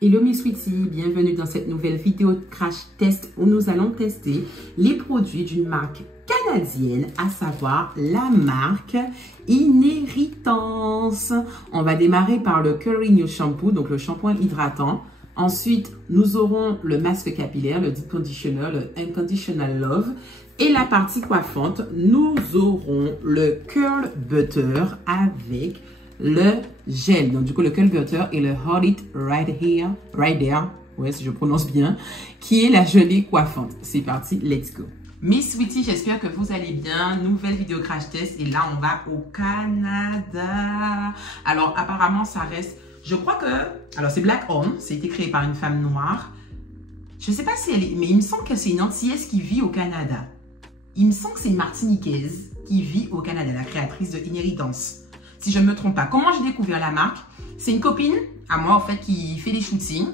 Hello mes sweeties, bienvenue dans cette nouvelle vidéo de crash test où nous allons tester les produits d'une marque canadienne, à savoir la marque Inheritance. On va démarrer par le Curly New Shampoo, donc le shampoing hydratant. Ensuite, nous aurons le masque capillaire, le Deep Conditioner, le Unconditional Love. Et la partie coiffante, nous aurons le Curl Butter avec le gel. Donc, du coup, le Curl Butter et le Hold It Right There, ouais, si je prononce bien, qui est la gelée coiffante. C'est parti, let's go. Mes sweeties, j'espère que vous allez bien. Nouvelle vidéo crash test et là, on va au Canada. Alors, apparemment, ça reste... Je crois que... Alors, c'est Black Owned. C'est été créé par une femme noire. Je ne sais pas si elle est... Mais il me semble que c'est une Antillaise qui vit au Canada. Il me semble que c'est une Martiniquaise qui vit au Canada, la créatrice de Inheritance. Si je ne me trompe pas. Comment j'ai découvert la marque? C'est une copine à moi, en fait, qui fait des shootings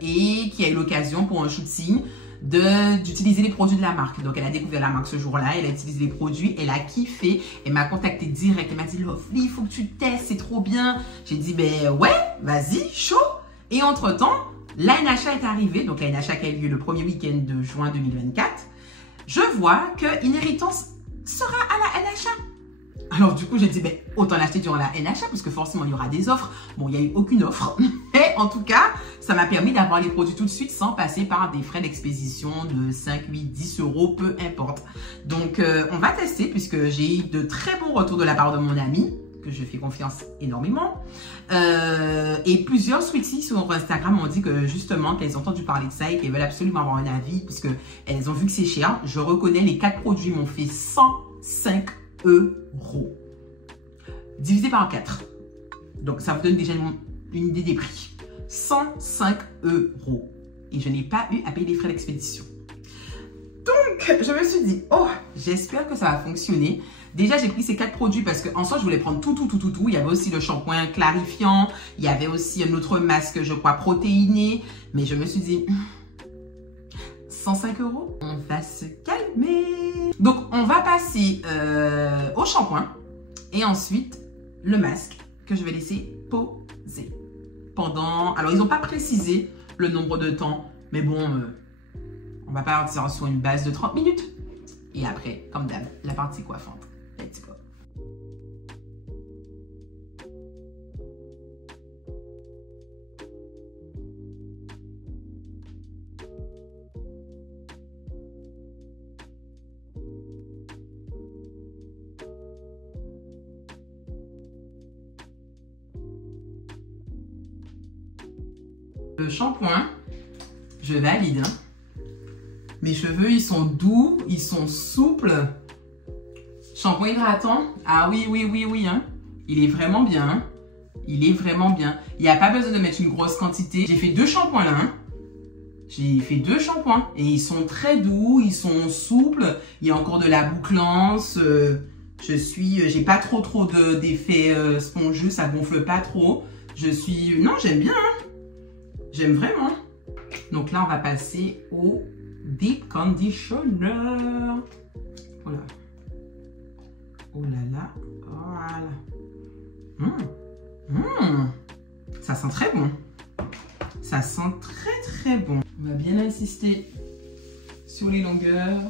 et qui a eu l'occasion pour un shooting d'utiliser les produits de la marque. Donc, elle a découvert la marque ce jour-là, elle a utilisé les produits, elle a kiffé, elle m'a contacté direct, elle m'a dit « Lovely, il faut que tu testes, c'est trop bien ». J'ai dit « Ben ouais, vas-y, chaud ». Et entre-temps, la NHA est arrivée, donc la NHA qui a eu lieu le premier week-end de juin 2024. Je vois que Inheritance sera à la NHA. Alors du coup, j'ai dit, ben, autant l'acheter durant la NHA parce que forcément, il y aura des offres. Bon, il n'y a eu aucune offre. Mais en tout cas, ça m'a permis d'avoir les produits tout de suite sans passer par des frais d'expédition de 5, 8, 10 euros, peu importe. Donc, on va tester puisque j'ai eu de très bons retours de la part de mon ami, que je fais confiance énormément. Et plusieurs sweeties sur Instagram m'ont dit que justement, qu'elles ont entendu parler de ça et qu'elles veulent absolument avoir un avis puisqu'elles ont vu que c'est cher. Je reconnais, les 4 produits m'ont fait 105 euros. Divisé par 4. Donc, ça vous donne déjà une idée des prix. 105 euros. Et je n'ai pas eu à payer les frais d'expédition. Donc, je me suis dit, oh, j'espère que ça va fonctionner. Déjà, j'ai pris ces 4 produits parce qu'en soi, je voulais prendre tout. Il y avait aussi le shampoing clarifiant. Il y avait aussi un autre masque, je crois, protéiné. Mais je me suis dit, 105 euros, on va se calmer. Donc, on va passer au shampoing et ensuite le masque que je vais laisser poser pendant... Alors, ils n'ont pas précisé le nombre de temps, mais bon, on va partir sur une base de 30 minutes. Et après, comme d'hab, la partie coiffante. Let's go. Le shampoing, je valide. Hein. Mes cheveux, ils sont doux, ils sont souples. Shampoing hydratant, ah oui. Hein. Il est vraiment bien. Hein. Il est vraiment bien. Il n'y a pas besoin de mettre une grosse quantité. J'ai fait 2 shampoings là. Hein. J'ai fait 2 shampoings. Et ils sont très doux, ils sont souples. Il y a encore de la bouclance. J'ai pas trop d'effet spongieux, ça gonfle pas trop. Non, j'aime bien. Hein. J'aime vraiment. Donc là, on va passer au Deep Conditioner. Voilà. Oh là là. Voilà. Ça sent très bon. Ça sent très bon. On va bien insister sur les longueurs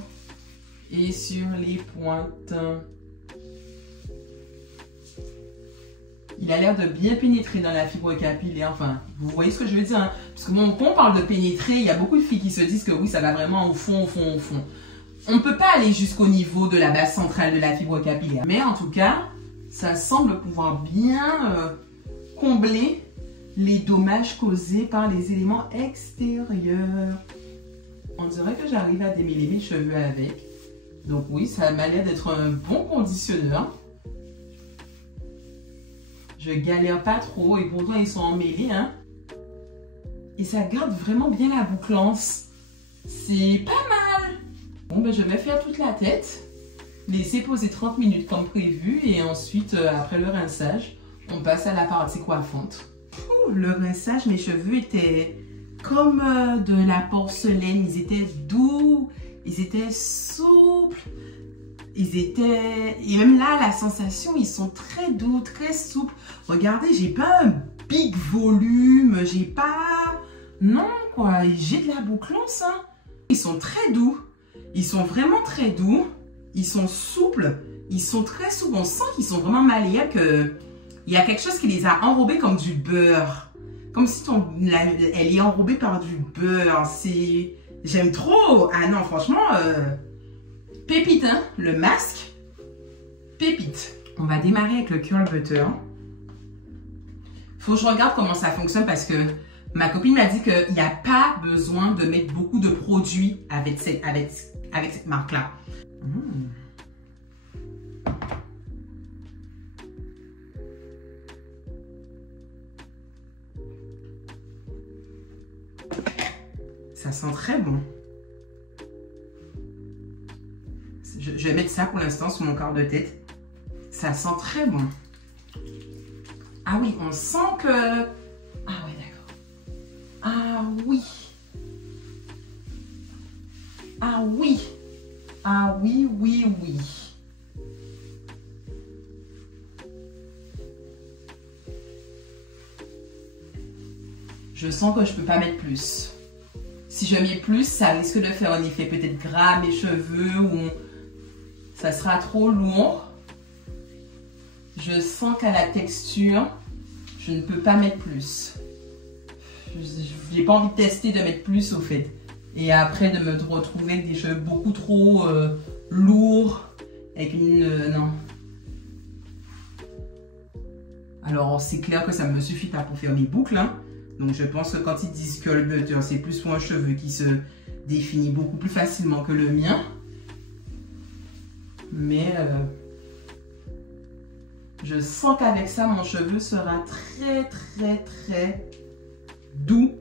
et sur les pointes. Il a l'air de bien pénétrer dans la fibre capillaire. Enfin, vous voyez ce que je veux dire, hein? Parce que bon, quand on parle de pénétrer, il y a beaucoup de filles qui se disent que oui, ça va vraiment au fond. On ne peut pas aller jusqu'au niveau de la base centrale de la fibre capillaire. Mais en tout cas, ça semble pouvoir bien combler les dommages causés par les éléments extérieurs. On dirait que j'arrive à démêler mes cheveux avec. Donc oui, ça m'a l'air d'être un bon conditionneur. Je galère pas trop et pourtant ils sont emmêlés, hein. Et ça garde vraiment bien la bouclance. C'est pas mal. Bon, ben je vais faire toute la tête. Laisser poser 30 minutes comme prévu. Et ensuite, après le rinçage, on passe à la partie coiffante. Le rinçage, mes cheveux étaient comme de la porcelaine. Ils étaient doux. Ils étaient souples. Ils étaient... Et même là, la sensation, ils sont très doux, très souples. Regardez, j'ai pas un big volume. J'ai pas... Non, quoi. J'ai de la bouclance, hein. Ils sont très doux. Ils sont vraiment très doux. Ils sont souples. Ils sont très souples. On sent qu'ils sont vraiment malléables. Il y a quelque chose qui les a enrobés comme du beurre. Comme si elle est enrobée par du beurre. C'est... J'aime trop. Ah non, franchement... Pépite, hein, le masque, pépite. On va démarrer avec le curl butter. Faut que je regarde comment ça fonctionne parce que ma copine m'a dit qu'il n'y a pas besoin de mettre beaucoup de produits avec cette marque-là. Ça sent très bon. Je vais mettre ça pour l'instant sur mon corps de tête. Ça sent très bon. Ah oui, on sent que... Ah ouais, d'accord. Ah oui. Ah oui. Ah oui, oui, oui. Je sens que je ne peux pas mettre plus. Si je mets plus, ça risque de faire un effet peut-être gras à mes cheveux ou... Ça sera trop lourd. Je sens qu'à la texture, je ne peux pas mettre plus. Je n'ai pas envie de tester de mettre plus au fait. Et après de me retrouver avec des cheveux beaucoup trop lourds. Avec une... non. Alors c'est clair que ça ne me suffit pas pour faire mes boucles. Hein. Donc je pense que quand ils disent que le butter, c'est plus pour un cheveu qui se définit beaucoup plus facilement que le mien. Mais je sens qu'avec ça, mon cheveu sera très, très, très doux.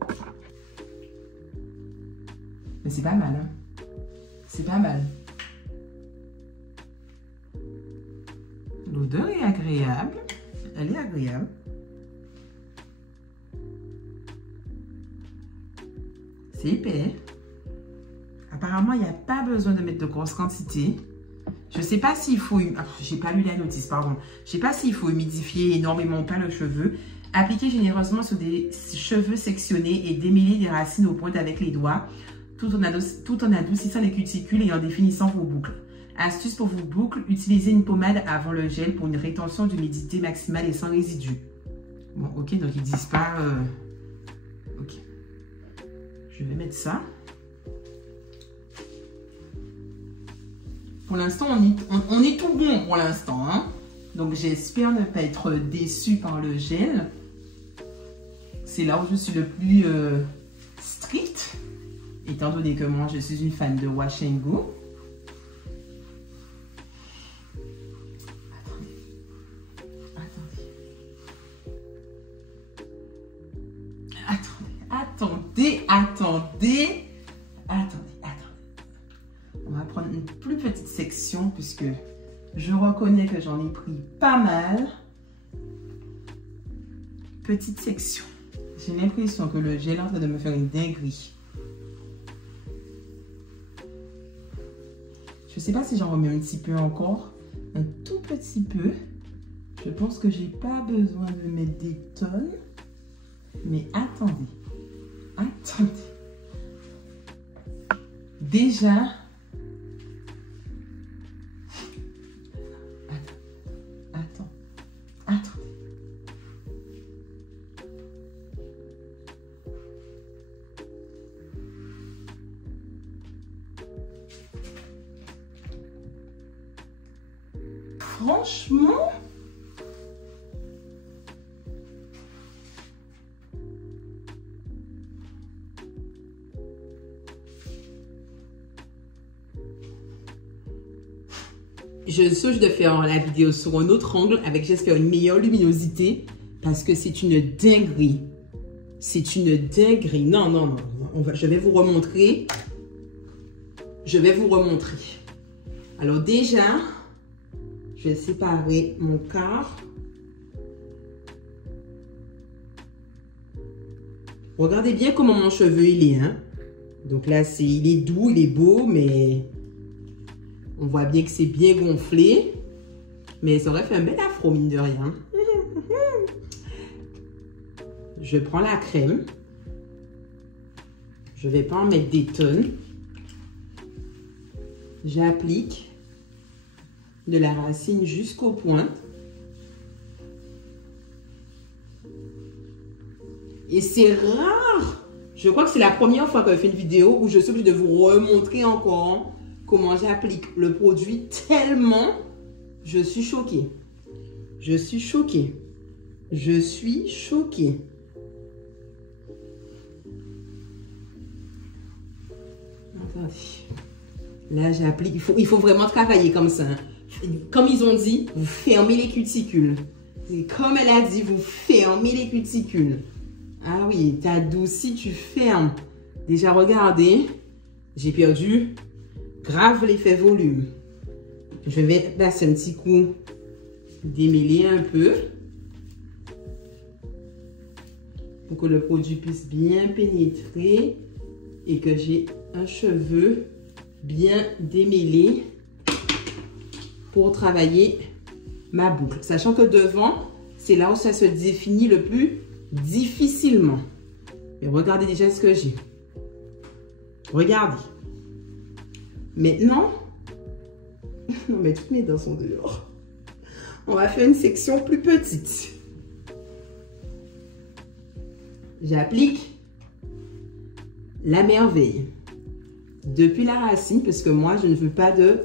Mais c'est pas mal, hein? C'est pas mal. L'odeur est agréable. Elle est agréable. C'est épais. Apparemment, il n'y a pas besoin de mettre de grosses quantités. Je ne sais pas s'il faut... j'ai pas lu la notice, pardon. Je ne sais pas s'il faut humidifier énormément ou pas le cheveu. Appliquer généreusement sur des cheveux sectionnés et démêler les racines aux pointes avec les doigts, tout en adoucissant les cuticules et en définissant vos boucles. Astuce pour vos boucles, utilisez une pommade avant le gel pour une rétention d'humidité maximale et sans résidus. Bon, ok, donc ils disent pas... Ok. Je vais mettre ça. Pour l'instant, on est tout bon pour l'instant. Hein? Donc, j'espère ne pas être déçue par le gel. C'est là où je suis le plus strict. Étant donné que moi, je suis une fan de Wash and Go. Attendez. On va prendre une plus petite section puisque je reconnais que j'en ai pris pas mal. Petite section. J'ai l'impression que le gel est en train de me faire une dinguerie. Je ne sais pas si j'en remets un petit peu encore. Un tout petit peu. Je pense que j'ai pas besoin de mettre des tonnes. Mais attendez. Déjà... Attends. Franchement, je souhaite de faire la vidéo sur un autre angle avec, j'espère, une meilleure luminosité. Parce que c'est une dinguerie. C'est une dinguerie. Non, non, non. Je vais vous remontrer. Je vais vous remontrer. Alors déjà, je vais séparer mon quart. Regardez bien comment mon cheveu il est. Hein? Donc là, il est doux, il est beau, mais on voit bien que c'est bien gonflé. Mais ça aurait fait un bel afro, mine de rien. Je prends la crème. Je ne vais pas en mettre des tonnes. J'applique de la racine jusqu'aux pointes. Et c'est rare. Je crois que c'est la première fois que je fais une vidéo où je suis obligée de vous remontrer encore comment j'applique le produit tellement je suis choquée. Je suis choquée. Je suis choquée. Attendez. Là, j'applique. Il faut vraiment travailler comme ça. Comme ils ont dit, vous fermez les cuticules. Et comme elle a dit, vous fermez les cuticules. Ah oui, t'adoucis, tu fermes. Déjà, regardez. J'ai perdu grave l'effet volume. Je vais passer un petit coup, démêler un peu. Pour que le produit puisse bien pénétrer. Et que j'ai un cheveu bien démêlé pour travailler ma boucle. Sachant que devant, c'est là où ça se définit le plus difficilement. Et regardez déjà ce que j'ai. Regardez. Maintenant, non mais toutes mes dents sont dehors. On va faire une section plus petite. J'applique la merveille. Depuis la racine, parce que moi, je ne veux pas de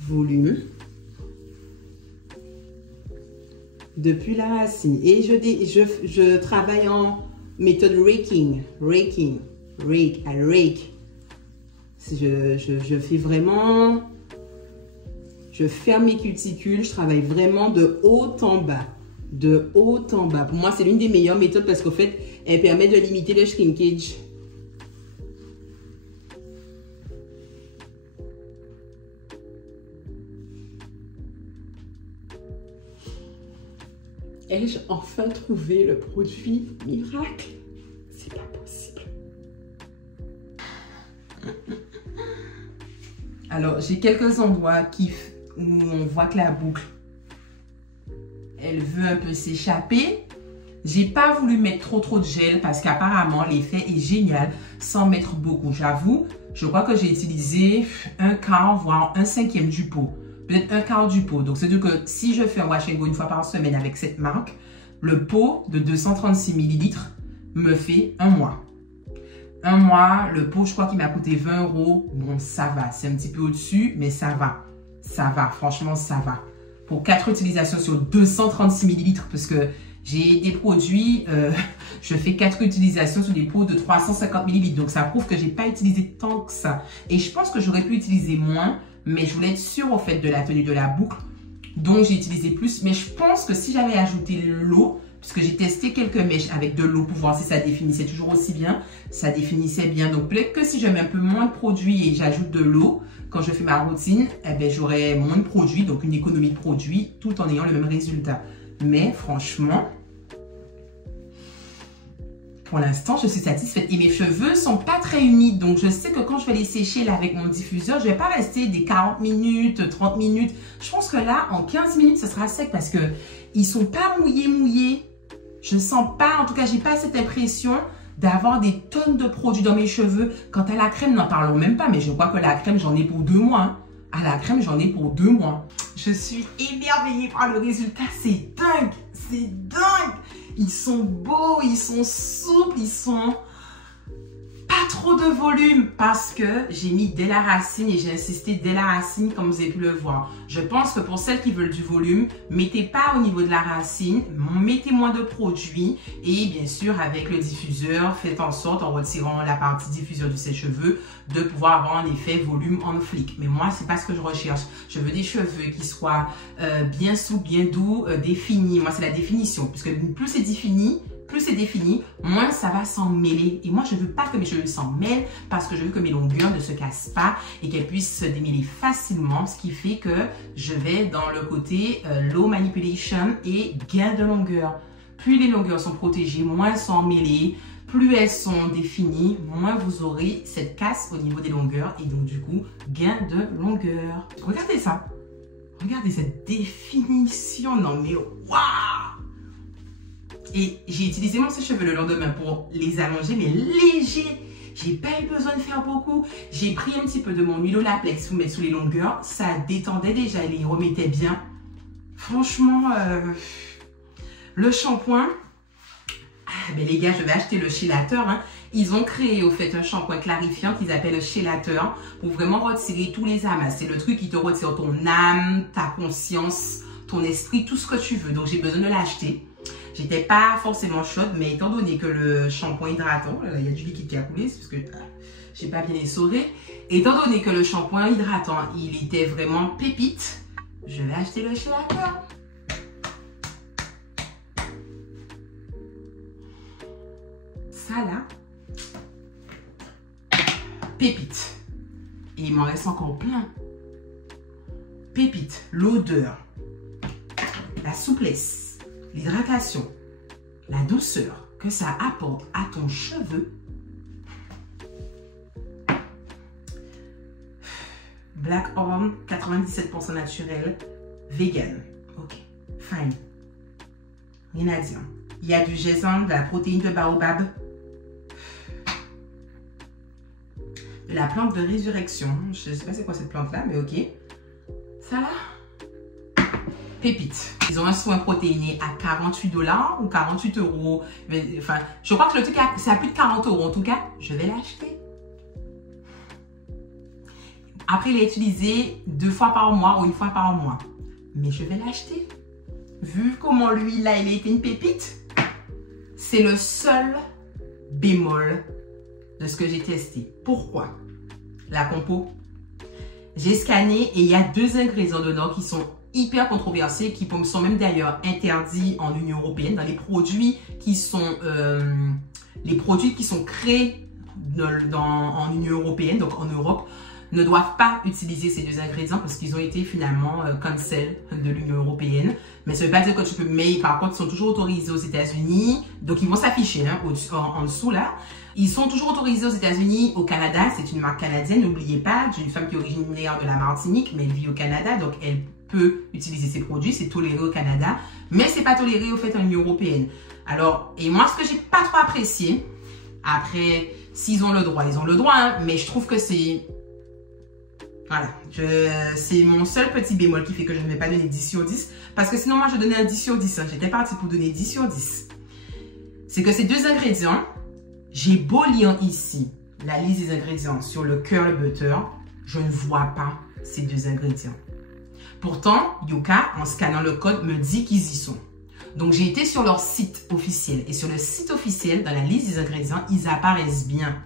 volume. Depuis la racine. Et je travaille en méthode raking. Raking. Rake. I rake. Je fais vraiment... Je ferme mes cuticules. Je travaille vraiment de haut en bas. De haut en bas. Pour moi, c'est l'une des meilleures méthodes parce qu'au fait, elle permet de limiter le shrinkage. Ai-je enfin trouvé le produit miracle? C'est pas possible. Alors, j'ai quelques endroits où on voit que la boucle, elle veut un peu s'échapper. J'ai pas voulu mettre trop de gel parce qu'apparemment, l'effet est génial sans mettre beaucoup. J'avoue, je crois que j'ai utilisé un quart, voire un cinquième du pot. Peut-être un quart du pot. Donc, c'est-à-dire que si je fais un wash and go une fois par semaine avec cette marque, le pot de 236 ml me fait un mois. Un mois, le pot, je crois qu'il m'a coûté 20 €. Bon, ça va. C'est un petit peu au-dessus, mais ça va. Ça va. Franchement, ça va. Pour 4 utilisations sur 236 ml, parce que j'ai des produits, je fais 4 utilisations sur des pots de 350 ml. Donc, ça prouve que je n'ai pas utilisé tant que ça. Et je pense que j'aurais pu utiliser moins. Mais je voulais être sûre au fait de la tenue de la boucle. Donc, j'ai utilisé plus. Mais je pense que si j'avais ajouté l'eau, puisque j'ai testé quelques mèches avec de l'eau pour voir si ça définissait toujours aussi bien, ça définissait bien. Donc, peut-être que si je mets un peu moins de produit et j'ajoute de l'eau, quand je fais ma routine, eh ben, j'aurai moins de produit, donc une économie de produit, tout en ayant le même résultat. Mais franchement, pour l'instant, je suis satisfaite. Et mes cheveux ne sont pas très humides. Donc, je sais que quand je vais les sécher là avec mon diffuseur, je ne vais pas rester des 40 minutes, 30 minutes. Je pense que là, en 15 minutes, ça sera sec parce qu'ils ne sont pas mouillés. Je ne sens pas, en tout cas, je n'ai pas cette impression d'avoir des tonnes de produits dans mes cheveux. Quant à la crème, n'en parlons même pas. Mais je crois que la crème, j'en ai pour 2 mois. Hein. À la crème, j'en ai pour 2 mois. Je suis émerveillée par le résultat. C'est dingue. C'est dingue. Ils sont beaux, ils sont souples, ils sont pas trop trop de volume parce que j'ai mis dès la racine et j'ai insisté dès la racine comme vous avez pu le voir. Je pense que pour celles qui veulent du volume, mettez pas au niveau de la racine, mettez moins de produits et bien sûr avec le diffuseur, faites en sorte en retirant la partie diffuseur du sèche-cheveux de pouvoir avoir un effet volume on flic. Mais moi, c'est pas ce que je recherche. Je veux des cheveux qui soient bien souples, bien doux, définis. Moi, c'est la définition puisque plus c'est défini, moins ça va s'en mêler. Et moi, je ne veux pas que mes cheveux s'en mêlent parce que je veux que mes longueurs ne se cassent pas et qu'elles puissent se démêler facilement, ce qui fait que je vais dans le côté low manipulation et gain de longueur. Plus les longueurs sont protégées, moins elles sont emmêlées, plus elles sont définies, moins vous aurez cette casse au niveau des longueurs et donc du coup, gain de longueur. Regardez ça. Regardez cette définition. Non mais waouh! Et j'ai utilisé mon sèche-cheveux le lendemain pour les allonger, mais léger. J'ai pas eu besoin de faire beaucoup. J'ai pris un petit peu de mon huile Olaplex pour mettre sous les longueurs. Ça détendait déjà, il les remettait bien. Franchement, le shampoing, ben les gars, je vais acheter le chélateur. Hein. Ils ont créé au fait un shampoing clarifiant qu'ils appellent le chélateur pour vraiment retirer tous les amas. C'est le truc qui te retire ton âme, ta conscience, ton esprit, tout ce que tu veux. Donc j'ai besoin de l'acheter. J'étais pas forcément chaude, mais étant donné que le shampoing hydratant, là, il y a du liquide qui a coulé, c'est parce que j'ai pas bien essoré. Étant donné que le shampoing hydratant, il était vraiment pépite, je vais acheter le chélateur. Ça là, pépite. Et il m'en reste encore plein. Pépite, l'odeur, la souplesse, l'hydratation, la douceur que ça apporte à ton cheveu. Black Horn, 97% naturel, vegan. Ok, fine. Rien à dire. Il y a du ginseng, de la protéine de baobab, de la plante de résurrection. Je ne sais pas c'est quoi cette plante-là, mais ok. Ça là, pépite. Ils ont un soin protéiné à 48 $ ou 48 €. Enfin, je crois que le truc, c'est à plus de 40 € en tout cas. Je vais l'acheter. Après, il est utilisé 2 fois par mois ou 1 fois par mois. Mais je vais l'acheter. Vu comment lui, là, il a été une pépite, c'est le seul bémol de ce que j'ai testé. Pourquoi? La compo. J'ai scanné et il y a 2 ingrédients dedans qui sont hyper controversés, qui sont même d'ailleurs interdits en Union européenne, dans les produits qui sont créés en Union européenne, donc en Europe, ne doivent pas utiliser ces 2 ingrédients parce qu'ils ont été finalement cancel de l'Union européenne. Mais ça ne veut pas dire que tu peux, mais par contre, ils sont toujours autorisés aux États-Unis, donc ils vont s'afficher hein, en dessous là. Ils sont toujours autorisés aux États-Unis, au Canada, c'est une marque canadienne, n'oubliez pas, j'ai une femme qui est originaire de la Martinique, mais elle vit au Canada, donc elle peut utiliser ces produits, c'est toléré au Canada, mais c'est pas toléré au fait en Union européenne. Alors, et moi, ce que j'ai pas trop apprécié, après, s'ils ont le droit, ils ont le droit, hein, mais je trouve que c'est... Voilà, c'est mon seul petit bémol qui fait que je ne vais pas donner 10 sur 10, parce que sinon, moi, je donnais un 10 sur 10, hein. J'étais partie pour donner 10 sur 10. C'est que ces 2 ingrédients, j'ai beau lire ici la liste des ingrédients sur le curl butter, je ne vois pas ces 2 ingrédients. Pourtant, Yuka, en scannant le code, me dit qu'ils y sont. Donc, j'ai été sur leur site officiel. Et sur le site officiel, dans la liste des ingrédients, ils apparaissent bien.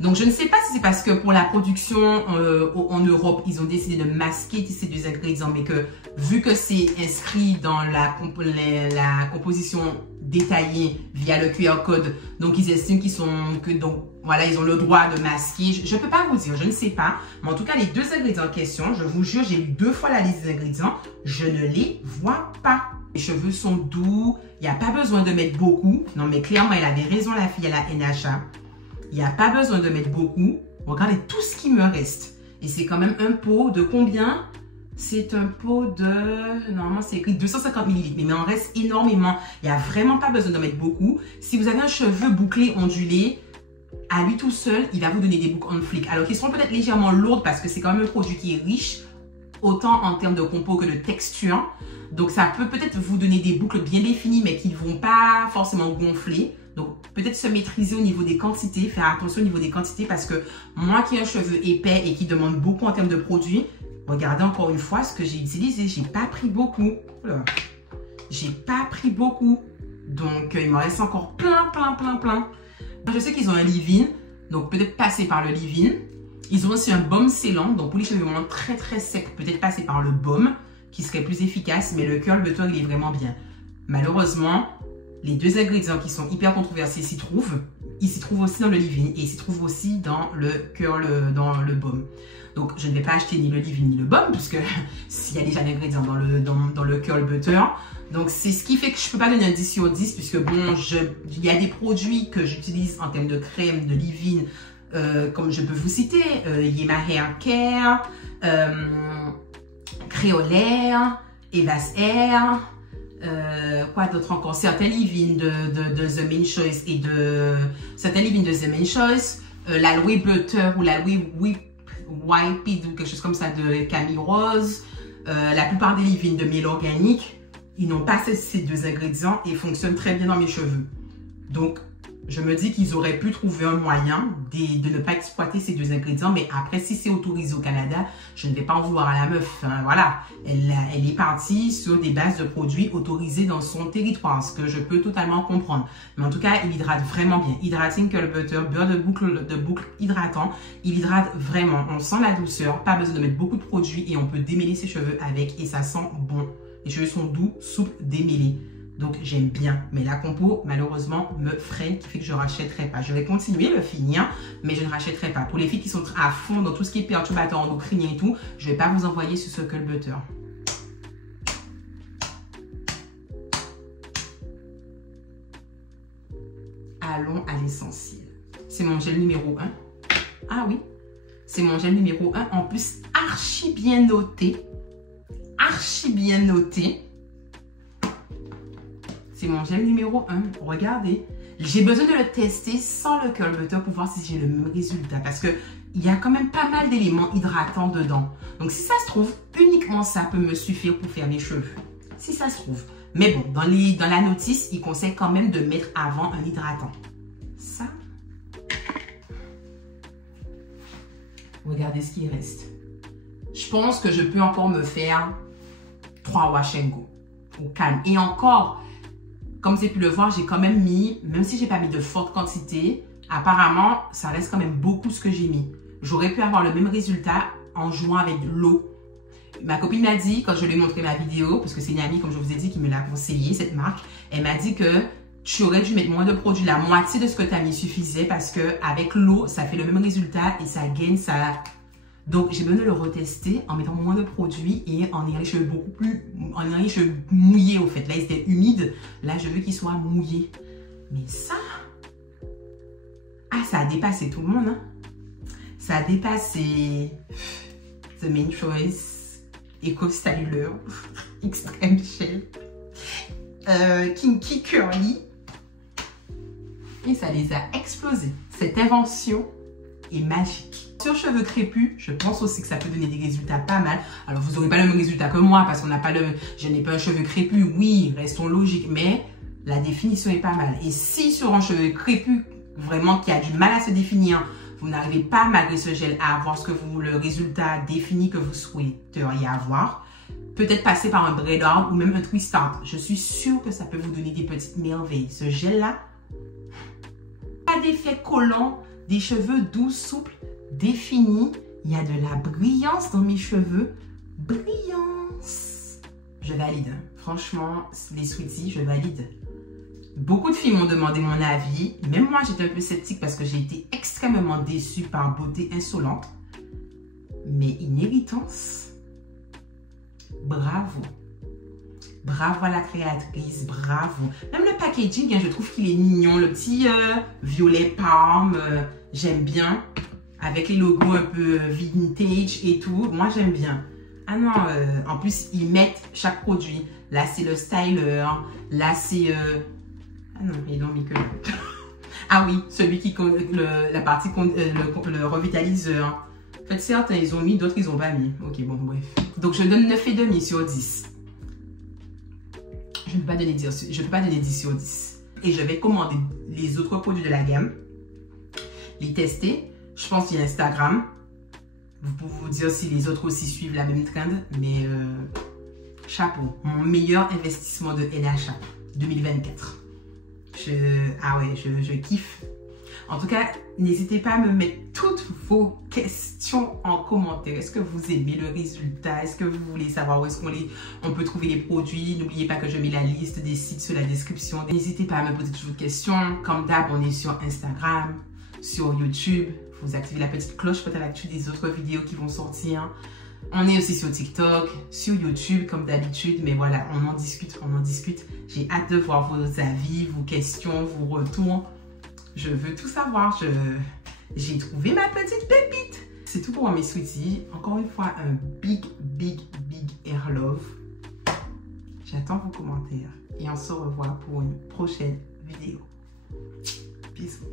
Donc, je ne sais pas si c'est parce que pour la production en Europe, ils ont décidé de masquer ces 2 ingrédients, mais que vu que c'est inscrit dans la composition détaillée via le QR code, donc ils estiment voilà, ils ont le droit de masquer. Je ne peux pas vous dire, je ne sais pas. Mais en tout cas, les 2 ingrédients en question, je vous jure, j'ai lu 2 fois la liste des ingrédients, je ne les vois pas. Les cheveux sont doux, il n'y a pas besoin de mettre beaucoup. Non, mais clairement, elle avait raison, la fille à la NHA. Il n'y a pas besoin de mettre beaucoup. Regardez tout ce qui me reste. Et c'est quand même un pot de combien? C'est un pot de... Normalement, c'est écrit 250 ml. Mais il en reste énormément. Il n'y a vraiment pas besoin de mettre beaucoup. Si vous avez un cheveu bouclé, ondulé, à lui tout seul, il va vous donner des boucles on flic. Alors qu'ils seront peut-être légèrement lourdes parce que c'est quand même un produit qui est riche, autant en termes de compo que de texture. Donc, ça peut peut-être vous donner des boucles bien définies, mais qui ne vont pas forcément gonfler. Donc, peut-être se maîtriser au niveau des quantités, faire attention au niveau des quantités parce que moi qui ai un cheveu épais et qui demande beaucoup en termes de produits, regardez encore une fois ce que j'ai utilisé, j'ai pas pris beaucoup. J'ai pas pris beaucoup. Donc, il me reste encore plein. Je sais qu'ils ont un leave-in, donc peut-être passer par le leave-in. Ils ont aussi un baume scellant, donc pour les cheveux vraiment très secs, peut-être passer par le baume qui serait plus efficace, mais le curl butter, il est vraiment bien. Malheureusement, les deux ingrédients qui sont hyper controversés s'y trouvent. Ils s'y trouvent aussi dans le leave-in et ils s'y trouvent aussi dans le curl, dans le baume. Donc, je ne vais pas acheter ni le leave-in ni le baume puisque s'il y a déjà l'ingrédient dans le curl butter. Donc, c'est ce qui fait que je ne peux pas donner un 10 sur 10 puisque bon, il y a des produits que j'utilise en termes de crème, de leave-in, comme je peux vous citer, Yema Hair Care, Créolaire, Eva's Hair, quoi d'autre encore, certains leave-in de The Main Choice et certains leave-in de The Main Choice, l'aloe butter ou l'aloe white ou quelque chose comme ça de Camille Rose, la plupart des leave-in de miel organique, ils n'ont pas ces deux ingrédients et fonctionnent très bien dans mes cheveux. Donc, je me dis qu'ils auraient pu trouver un moyen de ne pas exploiter ces deux ingrédients. Mais après, si c'est autorisé au Canada, je ne vais pas en vouloir à la meuf. Hein, voilà, elle est partie sur des bases de produits autorisés dans son territoire, ce que je peux totalement comprendre. Mais en tout cas, il hydrate vraiment bien. Hydrating Curl Butter, beurre de boucle hydratant. Il hydrate vraiment. On sent la douceur, pas besoin de mettre beaucoup de produits et on peut démêler ses cheveux avec et ça sent bon. Les cheveux sont doux, souples, démêlés. Donc, j'aime bien. Mais la compo, malheureusement, me freine, qui fait que je ne rachèterai pas. Je vais continuer le finir, mais je ne rachèterai pas. Pour les filles qui sont à fond dans tout ce qui est perturbateur endocrinien et tout, je ne vais pas vous envoyer ce Curl Butter. Allons à l'essentiel. C'est mon gel numéro 1. Ah oui, c'est mon gel numéro 1. En plus, archi bien noté. Archi bien noté. C'est mon gel numéro 1. Regardez. J'ai besoin de le tester sans le curl butter pour voir si j'ai le même résultat. Parce qu'il y a quand même pas mal d'éléments hydratants dedans. Donc, si ça se trouve, uniquement ça peut me suffire pour faire mes cheveux. Si ça se trouve. Mais bon, dans la notice, il conseille quand même de mettre avant un hydratant. Ça. Regardez ce qui reste. Je pense que je peux encore me faire 3 wash and go. Au calme. Et encore... Comme vous avez pu le voir, j'ai quand même mis, même si je n'ai pas mis de forte quantité, apparemment, ça reste quand même beaucoup ce que j'ai mis. J'aurais pu avoir le même résultat en jouant avec de l'eau. Ma copine m'a dit, quand je lui ai montré ma vidéo, parce que c'est une amie, comme je vous ai dit, qui me l'a conseillé, cette marque, elle m'a dit que tu aurais dû mettre moins de produits. La moitié de ce que tu as mis suffisait parce qu'avec l'eau, ça fait le même résultat et ça gagne, ça... Donc, j'ai besoin de le retester en mettant moins de produits et en ayant les cheveux en ayant les cheveux mouillés au fait. Là, ils étaient humides. Là, je veux qu'ils soient mouillés. Mais ça... Ah, ça a dépassé tout le monde, hein. Ça a dépassé The Main Choice, Eco Styler, Extreme Shell, Kinky Curly. Et ça les a explosés. Cette invention est magique. Sur cheveux crépus, je pense aussi que ça peut donner des résultats pas mal. Alors, vous n'aurez pas le même résultat que moi parce qu'on n'a pas je n'ai pas un cheveu crépus. Oui, restons logiques, mais la définition est pas mal. Et si sur un cheveu crépus, vraiment qui a du mal à se définir, vous n'arrivez pas malgré ce gel à avoir le résultat défini que vous souhaiteriez avoir, peut-être passer par un braid out ou même un twist out. Je suis sûre que ça peut vous donner des petites merveilles. Ce gel-là, pas d'effet collant, des cheveux doux, souples, définis. Il y a de la brillance dans mes cheveux. Brillance. Je valide. Franchement, les sweeties, je valide. Beaucoup de filles m'ont demandé mon avis. Même moi, j'étais un peu sceptique parce que j'ai été extrêmement déçue par Beauté Insolente. Mais Inhéritance, bravo. Bravo à la créatrice, bravo. Même le packaging, hein, je trouve qu'il est mignon. Le petit violet palme, j'aime bien. Avec les logos un peu vintage et tout. Moi, j'aime bien. Ah non, en plus, ils mettent chaque produit. Là, c'est le styler. Là, c'est... Ah non, ils l'ont mis que là. Ah oui, celui qui... la partie... le revitaliseur. En fait, certains, ils ont mis, d'autres, ils n'ont pas mis. Ok, bon, bref. Donc, je donne 9,5 sur 10. Je ne peux pas donner 10 sur 10. Et je vais commander les autres produits de la gamme, les tester. Je pense qu'il y a Instagram. Vous pouvez vous dire si les autres aussi suivent la même trend. Mais chapeau, mon meilleur investissement de NHA 2024. Je kiffe. En tout cas, n'hésitez pas à me mettre toutes vos questions en commentaire. Est-ce que vous aimez le résultat? Est-ce que vous voulez savoir où est-ce qu'on peut trouver les produits? N'oubliez pas que je mets la liste des sites sur la description. N'hésitez pas à me poser toutes vos questions. Comme d'hab, on est sur Instagram, sur YouTube. Vous activez la petite cloche pour être à l'actu des autres vidéos qui vont sortir. On est aussi sur TikTok, sur YouTube comme d'habitude, mais voilà, on en discute, on en discute. J'ai hâte de voir vos avis, vos questions, vos retours. Je veux tout savoir. J'ai trouvé ma petite pépite. C'est tout pour moi, mes sweeties. Encore une fois, un big air love. J'attends vos commentaires et on se revoit pour une prochaine vidéo. Bisous.